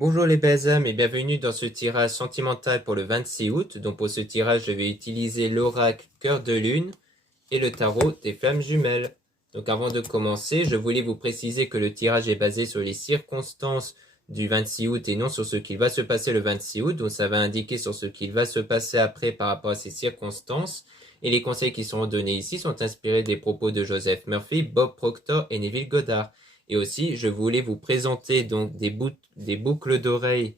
Bonjour les belles âmes et bienvenue dans ce tirage sentimental pour le 26 août. Donc pour ce tirage, je vais utiliser l'oracle Cœur de Lune et le tarot des flammes jumelles. Donc avant de commencer, je voulais vous préciser que le tirage est basé sur les circonstances du 26 août et non sur ce qu'il va se passer le 26 août. Donc ça va indiquer sur ce qu'il va se passer après par rapport à ces circonstances. Et les conseils qui seront donnés ici sont inspirés des propos de Joseph Murphy, Bob Proctor et Neville Goddard. Et aussi, je voulais vous présenter donc des boucles d'oreilles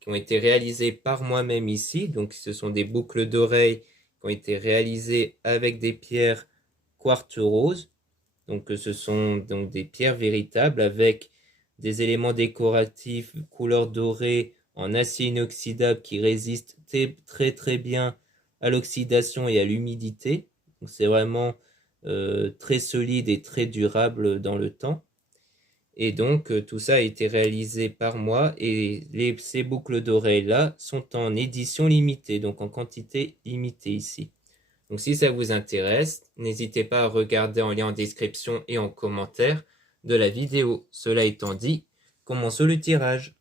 qui ont été réalisées par moi-même ici. Donc, ce sont des boucles d'oreilles qui ont été réalisées avec des pierres quartz rose. Donc, ce sont donc des pierres véritables avec des éléments décoratifs couleur dorée en acier inoxydable qui résistent très bien à l'oxydation et à l'humidité. Donc, c'est vraiment très solide et très durable dans le temps. Et donc, tout ça a été réalisé par moi et ces boucles d'oreilles là sont en édition limitée, donc en quantité limitée ici. Donc si ça vous intéresse, n'hésitez pas à regarder en lien en description et en commentaire de la vidéo. Cela étant dit, commençons le tirage.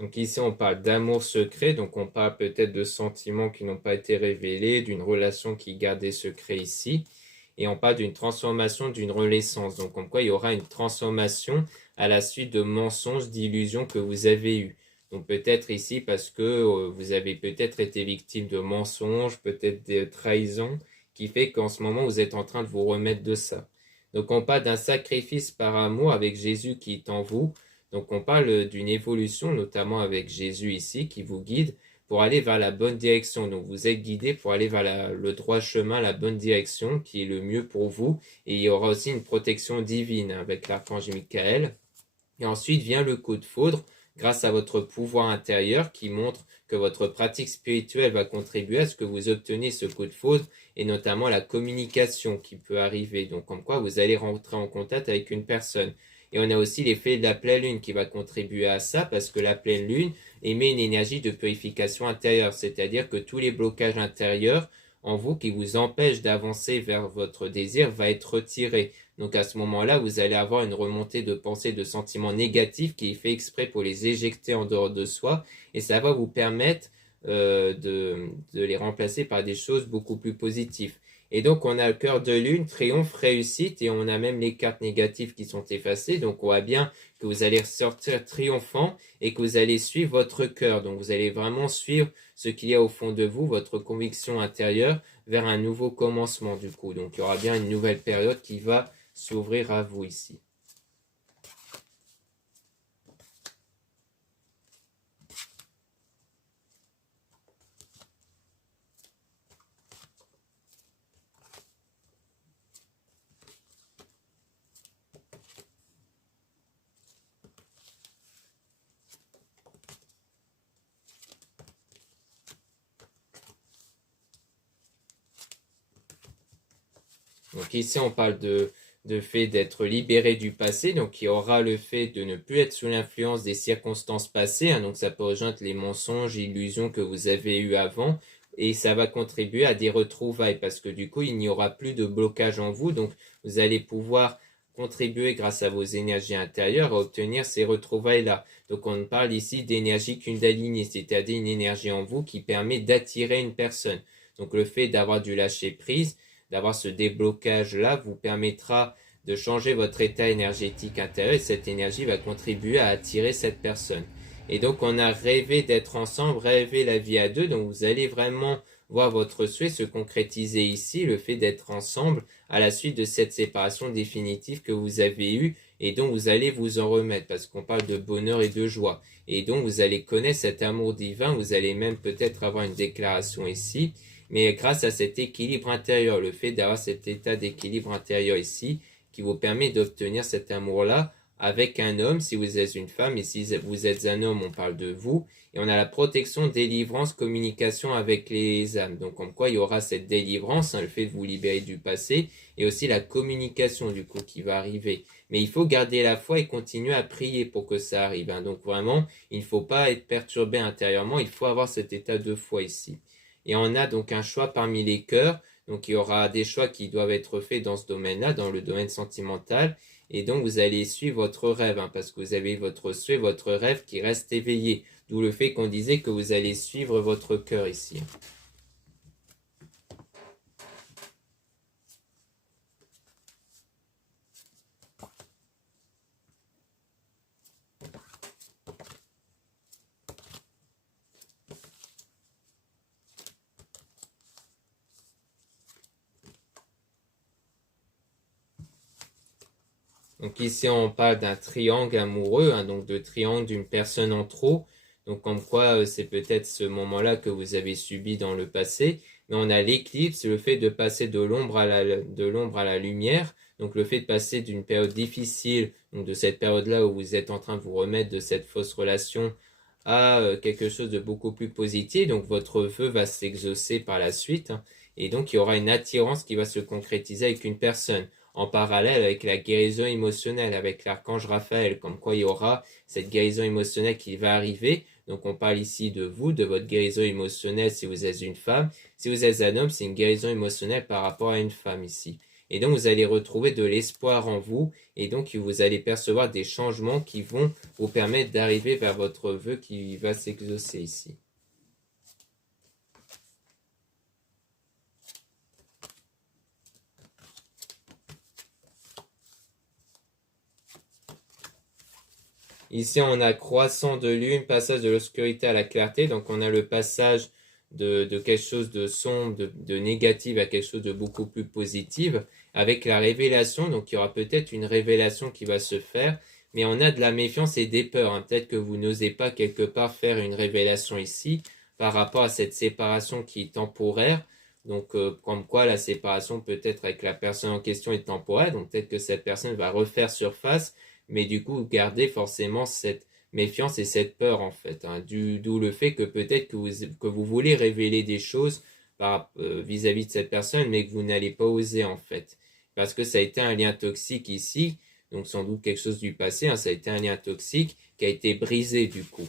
Donc ici, on parle d'amour secret, donc on parle peut-être de sentiments qui n'ont pas été révélés, d'une relation qui garde des secrets ici. Et on parle d'une transformation, d'une renaissance. Donc comme quoi il y aura une transformation à la suite de mensonges, d'illusions que vous avez eues. Donc peut-être ici parce que vous avez peut-être été victime de mensonges, peut-être de trahisons, qui fait qu'en ce moment vous êtes en train de vous remettre de ça. Donc on parle d'un sacrifice par amour avec Jésus qui est en vous. Donc on parle d'une évolution, notamment avec Jésus ici, qui vous guide pour aller vers la bonne direction. Donc vous êtes guidé pour aller vers le droit chemin, la bonne direction, qui est le mieux pour vous. Et il y aura aussi une protection divine avec l'archange Michael. Et ensuite vient le coup de foudre, grâce à votre pouvoir intérieur qui montre que votre pratique spirituelle va contribuer à ce que vous obteniez ce coup de foudre, et notamment la communication qui peut arriver. Donc comme quoi vous allez rentrer en contact avec une personne. Et on a aussi l'effet de la pleine lune qui va contribuer à ça, parce que la pleine lune émet une énergie de purification intérieure, c'est-à-dire que tous les blocages intérieurs en vous qui vous empêchent d'avancer vers votre désir va être retiré. Donc à ce moment-là, vous allez avoir une remontée de pensées, de sentiments négatifs qui est fait exprès pour les éjecter en dehors de soi, et ça va vous permettre de les remplacer par des choses beaucoup plus positives. Et donc, on a le cœur de lune, triomphe, réussite, et on a même les cartes négatives qui sont effacées. Donc, on voit bien que vous allez ressortir triomphant et que vous allez suivre votre cœur. Donc, vous allez vraiment suivre ce qu'il y a au fond de vous, votre conviction intérieure, vers un nouveau commencement du coup. Donc, il y aura bien une nouvelle période qui va s'ouvrir à vous ici. Donc ici, on parle de fait d'être libéré du passé. Donc il y aura le fait de ne plus être sous l'influence des circonstances passées. Hein, donc ça peut rejoindre les mensonges, illusions que vous avez eues avant. Et ça va contribuer à des retrouvailles parce que du coup, il n'y aura plus de blocage en vous. Donc vous allez pouvoir contribuer grâce à vos énergies intérieures à obtenir ces retrouvailles-là. Donc on parle ici d'énergie kundalini, c'est-à-dire une énergie en vous qui permet d'attirer une personne. Donc le fait d'avoir du lâcher prise, d'avoir ce déblocage-là vous permettra de changer votre état énergétique intérieur et cette énergie va contribuer à attirer cette personne. Et donc on a rêvé d'être ensemble, rêvé la vie à deux, donc vous allez vraiment voir votre souhait se concrétiser ici, le fait d'être ensemble à la suite de cette séparation définitive que vous avez eue et dont vous allez vous en remettre parce qu'on parle de bonheur et de joie. Et donc vous allez connaître cet amour divin, vous allez même peut-être avoir une déclaration ici, mais grâce à cet équilibre intérieur, le fait d'avoir cet état d'équilibre intérieur ici, qui vous permet d'obtenir cet amour-là avec un homme, si vous êtes une femme, et si vous êtes un homme, on parle de vous, et on a la protection, délivrance, communication avec les âmes. Donc, comme quoi, il y aura cette délivrance, le fait de vous libérer du passé, et aussi la communication, du coup, qui va arriver. Mais il faut garder la foi et continuer à prier pour que ça arrive. Donc, vraiment, il ne faut pas être perturbé intérieurement, il faut avoir cet état de foi ici. Et on a donc un choix parmi les cœurs. Donc, il y aura des choix qui doivent être faits dans ce domaine-là, dans le domaine sentimental. Et donc, vous allez suivre votre rêve, parce que vous avez votre souhait, votre rêve qui reste éveillé. D'où le fait qu'on disait que vous allez suivre votre cœur ici. Donc ici, on parle d'un triangle amoureux, donc de triangle d'une personne en trop. Donc comme quoi, c'est peut-être ce moment-là que vous avez subi dans le passé. Mais on a l'éclipse, le fait de passer de l'ombre à la lumière. Donc le fait de passer d'une période difficile, donc de cette période-là où vous êtes en train de vous remettre de cette fausse relation à quelque chose de beaucoup plus positif. Donc votre vœu va s'exaucer par la suite. Et donc il y aura une attirance qui va se concrétiser avec une personne. En parallèle avec la guérison émotionnelle, avec l'archange Raphaël, comme quoi il y aura cette guérison émotionnelle qui va arriver. Donc on parle ici de vous, de votre guérison émotionnelle si vous êtes une femme. Si vous êtes un homme, c'est une guérison émotionnelle par rapport à une femme ici. Et donc vous allez retrouver de l'espoir en vous, et donc vous allez percevoir des changements qui vont vous permettre d'arriver vers votre vœu qui va s'exaucer ici. Ici, on a croissant de lune, passage de l'obscurité à la clarté. Donc, on a le passage de quelque chose de sombre, de négatif à quelque chose de beaucoup plus positif. Avec la révélation, donc il y aura peut-être une révélation qui va se faire. Mais on a de la méfiance et des peurs. Peut-être que vous n'osez pas quelque part faire une révélation ici par rapport à cette séparation qui est temporaire. Donc, comme quoi la séparation peut-être avec la personne en question est temporaire. Donc, peut-être que cette personne va refaire surface. Mais du coup, gardez forcément cette méfiance et cette peur, en fait. D'où le fait que peut-être que vous voulez révéler des choses vis-à-vis de cette personne, mais que vous n'allez pas oser, en fait. Parce que ça a été un lien toxique ici, donc sans doute quelque chose du passé, ça a été un lien toxique qui a été brisé, du coup.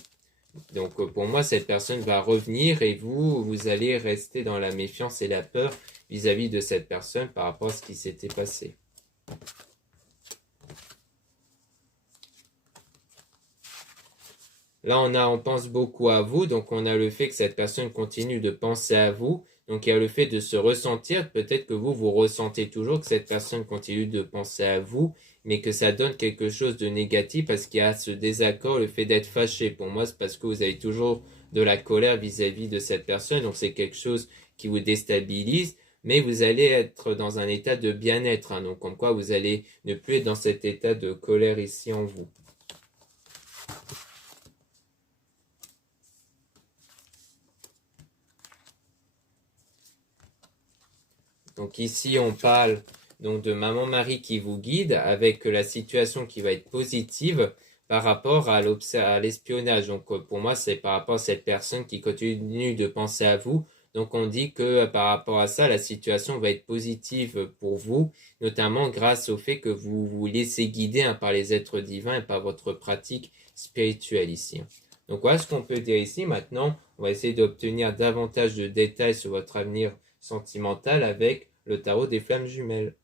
Donc pour moi, cette personne va revenir et vous allez rester dans la méfiance et la peur vis-à-vis de cette personne par rapport à ce qui s'était passé. Là, on pense beaucoup à vous, donc on a le fait que cette personne continue de penser à vous. Donc il y a le fait de se ressentir, peut-être que vous ressentez toujours que cette personne continue de penser à vous, mais que ça donne quelque chose de négatif parce qu'il y a ce désaccord, le fait d'être fâché. Pour moi, c'est parce que vous avez toujours de la colère vis-à-vis de cette personne, donc c'est quelque chose qui vous déstabilise, mais vous allez être dans un état de bien-être, donc comme quoi vous allez ne plus être dans cet état de colère ici en vous. Donc ici, on parle donc de Maman Marie qui vous guide avec la situation qui va être positive par rapport à l'espionnage. Donc pour moi, c'est par rapport à cette personne qui continue de penser à vous. Donc on dit que par rapport à ça, la situation va être positive pour vous, notamment grâce au fait que vous vous laissez guider par les êtres divins et par votre pratique spirituelle ici. Donc voilà ce qu'on peut dire ici. Maintenant, on va essayer d'obtenir davantage de détails sur votre avenir sentimental avec le tarot des flammes jumelles.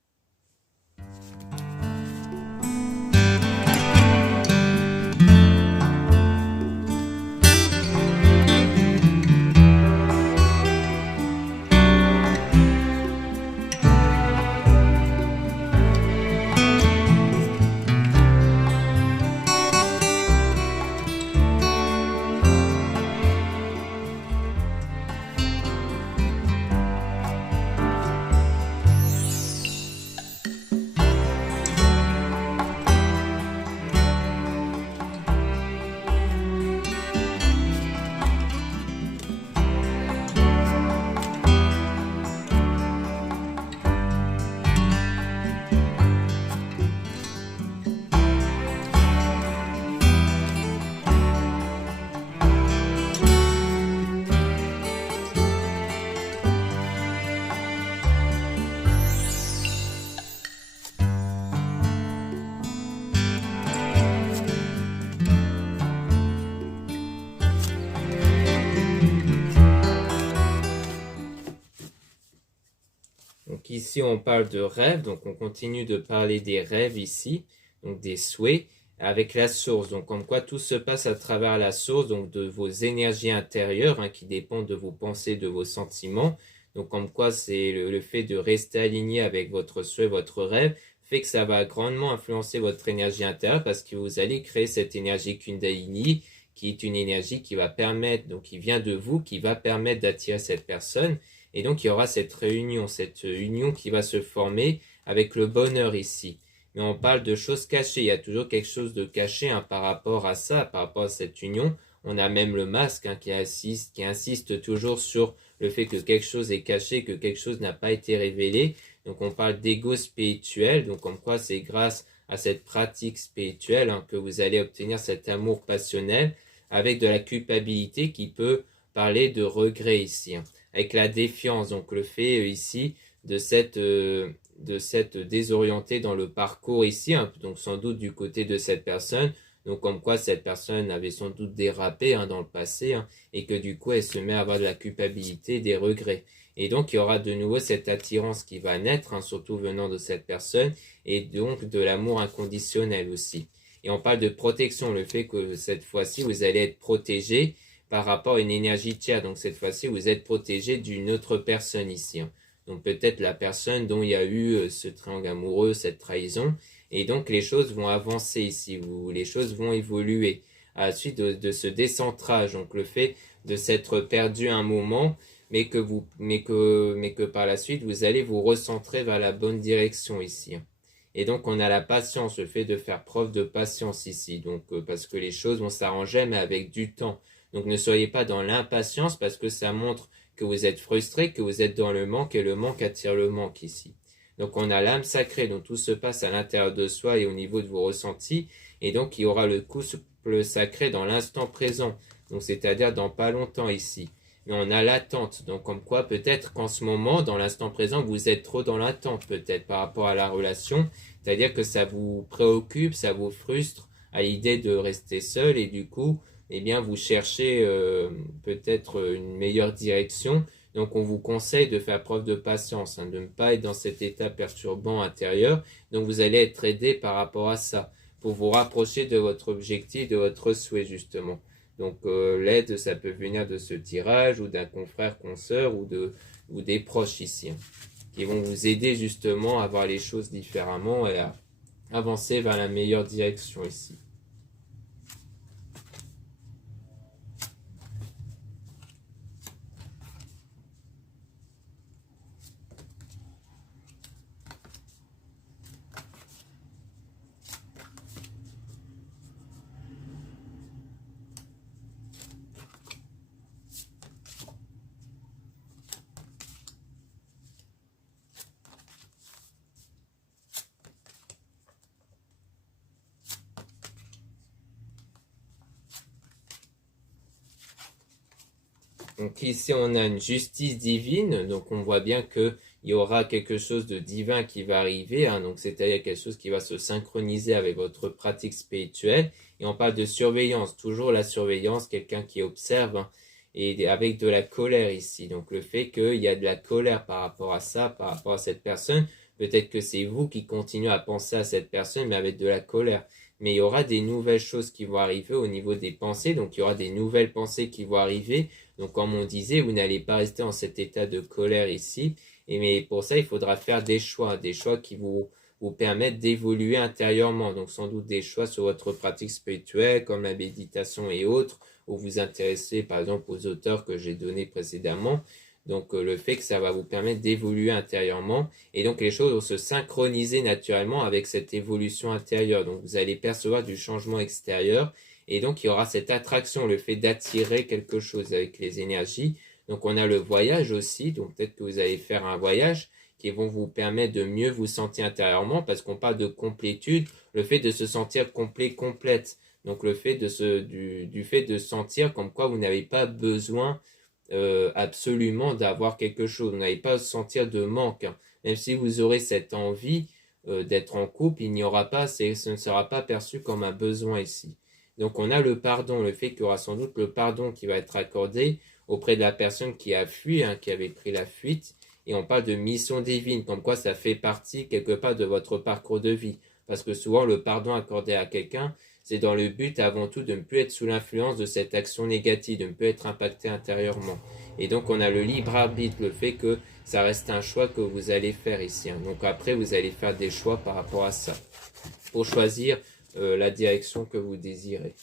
ici, on parle de rêves, donc on continue de parler des rêves ici, donc des souhaits, avec la source. Donc comme quoi tout se passe à travers la source, donc de vos énergies intérieures, qui dépendent de vos pensées, de vos sentiments. Donc comme quoi c'est le fait de rester aligné avec votre souhait, votre rêve, fait que ça va grandement influencer votre énergie intérieure parce que vous allez créer cette énergie Kundalini, qui est une énergie qui va permettre, donc qui vient de vous, qui va permettre d'attirer cette personne. Et donc il y aura cette union qui va se former avec le bonheur ici. Mais on parle de choses cachées, il y a toujours quelque chose de caché par rapport à ça, par rapport à cette union. On a même le masque qui insiste toujours sur le fait que quelque chose est caché, que quelque chose n'a pas été révélé. Donc on parle d'ego spirituel, donc comme quoi c'est grâce à cette pratique spirituelle que vous allez obtenir cet amour passionnel avec de la culpabilité qui peut parler de regret ici, avec la défiance, donc le fait ici de s'être désorienté dans le parcours ici, donc sans doute du côté de cette personne, donc comme quoi cette personne avait sans doute dérapé dans le passé, et que du coup elle se met à avoir de la culpabilité, des regrets. Et donc il y aura de nouveau cette attirance qui va naître, surtout venant de cette personne, et donc de l'amour inconditionnel aussi. Et on parle de protection, le fait que cette fois-ci vous allez être protégé par rapport à une énergie tiers. Donc cette fois-ci vous êtes protégé d'une autre personne ici. Donc peut-être la personne dont il y a eu ce triangle amoureux, cette trahison. Et donc les choses vont avancer ici, les choses vont évoluer à la suite de ce décentrage. Donc le fait de s'être perdu un moment, mais que par la suite vous allez vous recentrer vers la bonne direction ici. Et donc on a la patience, le fait de faire preuve de patience ici. Donc parce que les choses vont s'arranger, mais avec du temps. Donc ne soyez pas dans l'impatience parce que ça montre que vous êtes frustré, que vous êtes dans le manque et le manque attire le manque ici. Donc on a l'âme sacrée, donc tout se passe à l'intérieur de soi et au niveau de vos ressentis. Et donc il y aura le couple sacré dans l'instant présent, donc c'est-à-dire dans pas longtemps ici. Mais on a l'attente, donc comme quoi peut-être qu'en ce moment, dans l'instant présent, vous êtes trop dans l'attente peut-être par rapport à la relation. C'est-à-dire que ça vous préoccupe, ça vous frustre à l'idée de rester seul et du coup, eh bien vous cherchez peut-être une meilleure direction. Donc on vous conseille de faire preuve de patience, de ne pas être dans cet état perturbant intérieur. Donc vous allez être aidé par rapport à ça, pour vous rapprocher de votre objectif, de votre souhait justement. Donc l'aide, ça peut venir de ce tirage ou d'un confrère, consoeur ou des proches ici, qui vont vous aider justement à voir les choses différemment et à avancer vers la meilleure direction ici. Donc ici on a une justice divine, donc on voit bien que il y aura quelque chose de divin qui va arriver, donc c'est-à-dire quelque chose qui va se synchroniser avec votre pratique spirituelle. Et on parle de surveillance, toujours la surveillance, quelqu'un qui observe, et avec de la colère ici. Donc le fait qu'il y a de la colère par rapport à ça, par rapport à cette personne, peut-être que c'est vous qui continuez à penser à cette personne, mais avec de la colère. Mais il y aura des nouvelles choses qui vont arriver au niveau des pensées, donc il y aura des nouvelles pensées qui vont arriver. Donc comme on disait, vous n'allez pas rester en cet état de colère ici, mais pour ça il faudra faire des choix qui vous permettent d'évoluer intérieurement. Donc sans doute des choix sur votre pratique spirituelle comme la méditation et autres, ou vous intéressez par exemple aux auteurs que j'ai donnés précédemment. Donc le fait que ça va vous permettre d'évoluer intérieurement et donc les choses vont se synchroniser naturellement avec cette évolution intérieure. Donc vous allez percevoir du changement extérieur et donc il y aura cette attraction, le fait d'attirer quelque chose avec les énergies. Donc on a le voyage aussi, donc peut-être que vous allez faire un voyage qui vont vous permettre de mieux vous sentir intérieurement parce qu'on parle de complétude, le fait de se sentir complet, complète. Donc le fait du fait de sentir comme quoi vous n'avez pas besoin absolument d'avoir quelque chose. Vous n'allez pas sentir de manque. Même si vous aurez cette envie d'être en couple, il n'y aura pas, ce ne sera pas perçu comme un besoin ici. Donc on a le pardon, le fait qu'il y aura sans doute le pardon qui va être accordé auprès de la personne qui a fui, qui avait pris la fuite. et on parle de mission divine, comme quoi ça fait partie quelque part de votre parcours de vie. Parce que souvent, le pardon accordé à quelqu'un, c'est dans le but avant tout de ne plus être sous l'influence de cette action négative, de ne plus être impacté intérieurement. Et donc on a le libre arbitre, le fait que ça reste un choix que vous allez faire ici. Donc après, vous allez faire des choix par rapport à ça, pour choisir la direction que vous désirez.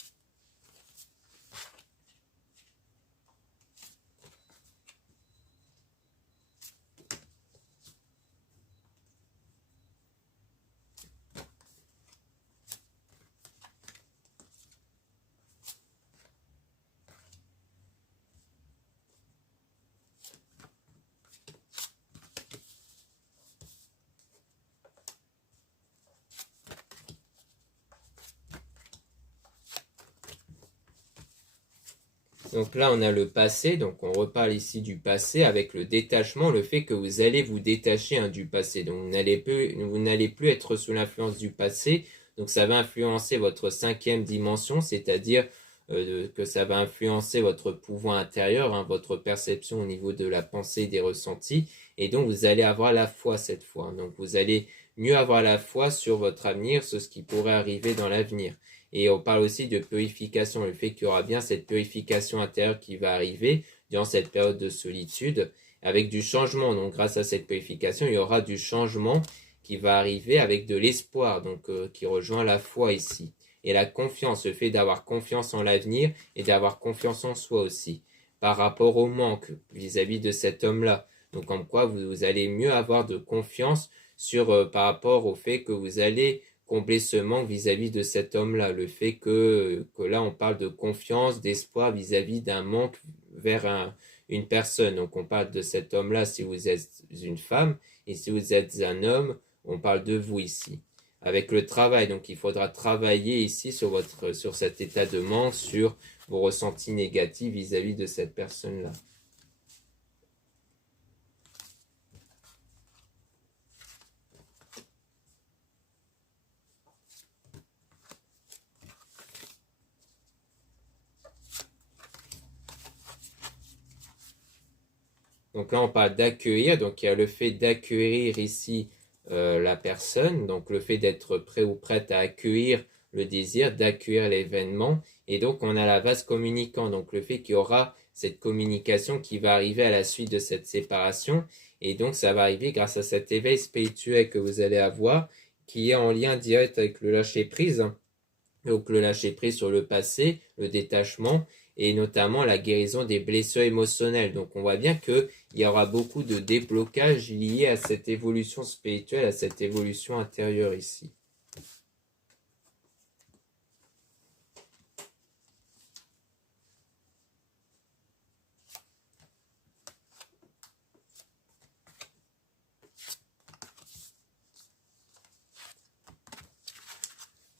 Donc là, on a le passé, donc on reparle ici du passé avec le détachement, le fait que vous allez vous détacher du passé. Donc vous n'allez plus être sous l'influence du passé, donc ça va influencer votre cinquième dimension, c'est-à-dire que ça va influencer votre pouvoir intérieur, votre perception au niveau de la pensée et des ressentis, et donc vous allez avoir la foi cette fois. Donc vous allez mieux avoir la foi sur votre avenir, sur ce qui pourrait arriver dans l'avenir. Et on parle aussi de purification, le fait qu'il y aura bien cette purification intérieure qui va arriver durant cette période de solitude, avec du changement. Donc grâce à cette purification, il y aura du changement qui va arriver avec de l'espoir, donc qui rejoint la foi ici. Et la confiance, le fait d'avoir confiance en l'avenir et d'avoir confiance en soi aussi, par rapport au manque vis-à-vis de cet homme-là. Donc comme quoi vous allez mieux avoir de confiance par rapport au fait que vous allez combler ce manque vis-à-vis de cet homme-là. Le fait que là, on parle de confiance, d'espoir vis-à-vis d'un manque vers une personne. Donc, on parle de cet homme-là si vous êtes une femme, et si vous êtes un homme, on parle de vous ici. Avec le travail, donc il faudra travailler ici sur cet état de manque, sur vos ressentis négatifs vis-à-vis de cette personne-là. Donc là, on parle d'accueillir. Donc il y a le fait d'accueillir ici la personne. Donc le fait d'être prêt ou prête à accueillir le désir, d'accueillir l'événement. Et donc on a la vase communicant. Donc le fait qu'il y aura cette communication qui va arriver à la suite de cette séparation. Et donc ça va arriver grâce à cet éveil spirituel que vous allez avoir, qui est en lien direct avec le lâcher-prise. Donc le lâcher-prise sur le passé, le détachement, et notamment la guérison des blessures émotionnelles. Donc on voit bien qu'il y aura beaucoup de déblocages liés à cette évolution spirituelle, à cette évolution intérieure ici.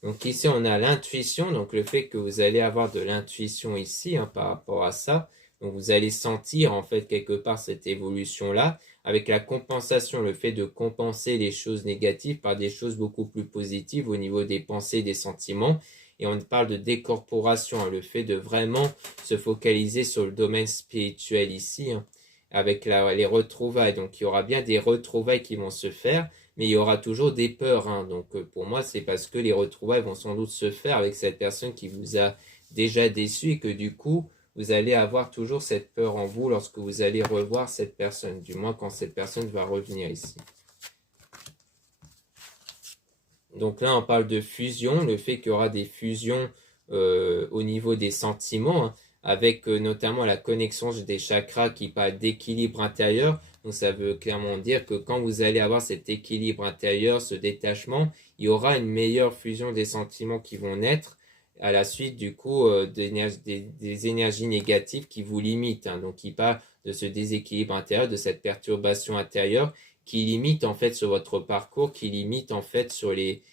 Donc ici on a l'intuition, donc le fait que vous allez avoir de l'intuition ici par rapport à ça. Donc vous allez sentir en fait quelque part cette évolution-là, avec la compensation, le fait de compenser les choses négatives par des choses beaucoup plus positives au niveau des pensées, des sentiments. Et on parle de décorporation, le fait de vraiment se focaliser sur le domaine spirituel ici, avec les retrouvailles. Donc il y aura bien des retrouvailles qui vont se faire, mais il y aura toujours des peurs. Donc pour moi, c'est parce que les retrouvailles vont sans doute se faire avec cette personne qui vous a déjà déçu et que du coup, vous allez avoir toujours cette peur en vous lorsque vous allez revoir cette personne, du moins quand cette personne va revenir ici. Donc là, on parle de fusion, le fait qu'il y aura des fusions au niveau des sentiments, avec notamment la connexion des chakras qui parlent d'équilibre intérieur. Donc ça veut clairement dire que quand vous allez avoir cet équilibre intérieur, ce détachement, il y aura une meilleure fusion des sentiments qui vont naître à la suite du coup des énergies négatives qui vous limitent. Donc qui parlent de ce déséquilibre intérieur, de cette perturbation intérieure qui limite en fait sur votre parcours, qui limite en fait sur les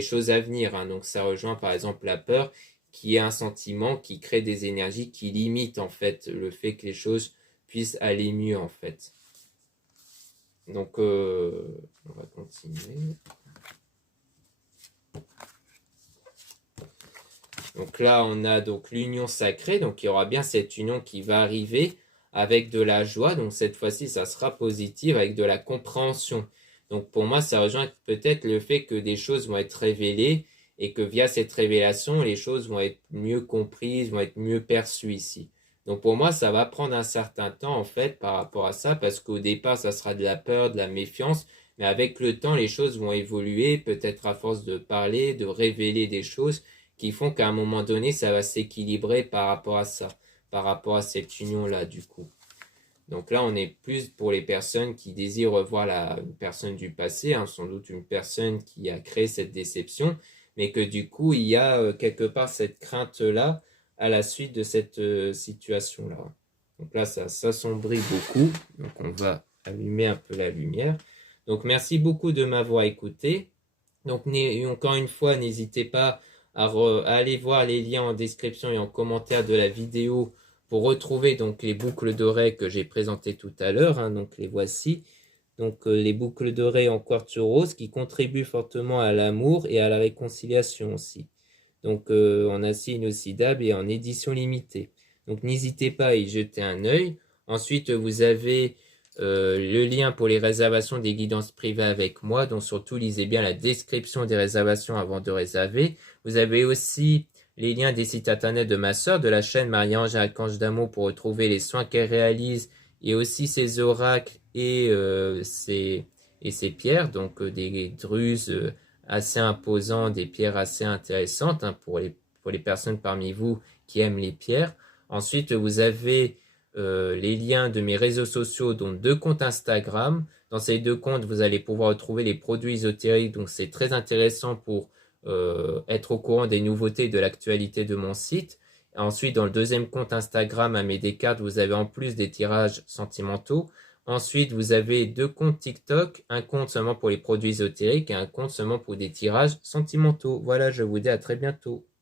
choses à venir. Donc ça rejoint par exemple la peur, qui est un sentiment qui crée des énergies qui limitent en fait le fait que les choses puissent aller mieux en fait. Donc on va continuer. Donc là on a donc l'union sacrée, donc il y aura bien cette union qui va arriver avec de la joie. Donc cette fois-ci, ça sera positif avec de la compréhension. Donc pour moi, ça rejoint peut-être le fait que des choses vont être révélées et que via cette révélation, les choses vont être mieux comprises, vont être mieux perçues ici. Donc pour moi, ça va prendre un certain temps en fait par rapport à ça, parce qu'au départ, ça sera de la peur, de la méfiance, mais avec le temps, les choses vont évoluer, peut-être à force de parler, de révéler des choses qui font qu'à un moment donné, ça va s'équilibrer par rapport à ça, par rapport à cette union-là du coup. Donc là, on est plus pour les personnes qui désirent revoir une personne du passé, hein, sans doute une personne qui a créé cette déception, mais que du coup, il y a quelque part cette crainte-là à la suite de cette situation-là. Donc là, ça s'assombrit beaucoup. Donc on va allumer un peu la lumière. Donc merci beaucoup de m'avoir écouté. Donc encore une fois, n'hésitez pas à aller voir les liens en description et en commentaire de la vidéo pour retrouver donc les boucles d'oreilles que j'ai présentées tout à l'heure. Hein, donc les voici. Donc les boucles d'oreilles en quartz rose qui contribuent fortement à l'amour et à la réconciliation aussi. Donc en acier inoxydable et en édition limitée. Donc n'hésitez pas à y jeter un œil. Ensuite vous avez le lien pour les réservations des guidances privées avec moi. Donc surtout lisez bien la description des réservations avant de réserver. Vous avez aussi les liens des sites internet de ma sœur, de la chaîne Marie-Ange Archange d'amour pour retrouver les soins qu'elle réalise et aussi ses oracles et ses pierres, donc des druses assez imposantes, des pierres assez intéressantes hein, pour les personnes parmi vous qui aiment les pierres. Ensuite, vous avez les liens de mes réseaux sociaux, dont 2 comptes Instagram. Dans ces 2 comptes, vous allez pouvoir retrouver les produits ésotériques, donc c'est très intéressant pour être au courant des nouveautés de l'actualité de mon site. Ensuite, dans le 2e compte Instagram, Aimé Descartes, vous avez en plus des tirages sentimentaux. Ensuite, vous avez 2 comptes TikTok, un compte seulement pour les produits ésotériques et un compte seulement pour des tirages sentimentaux. Voilà, je vous dis à très bientôt.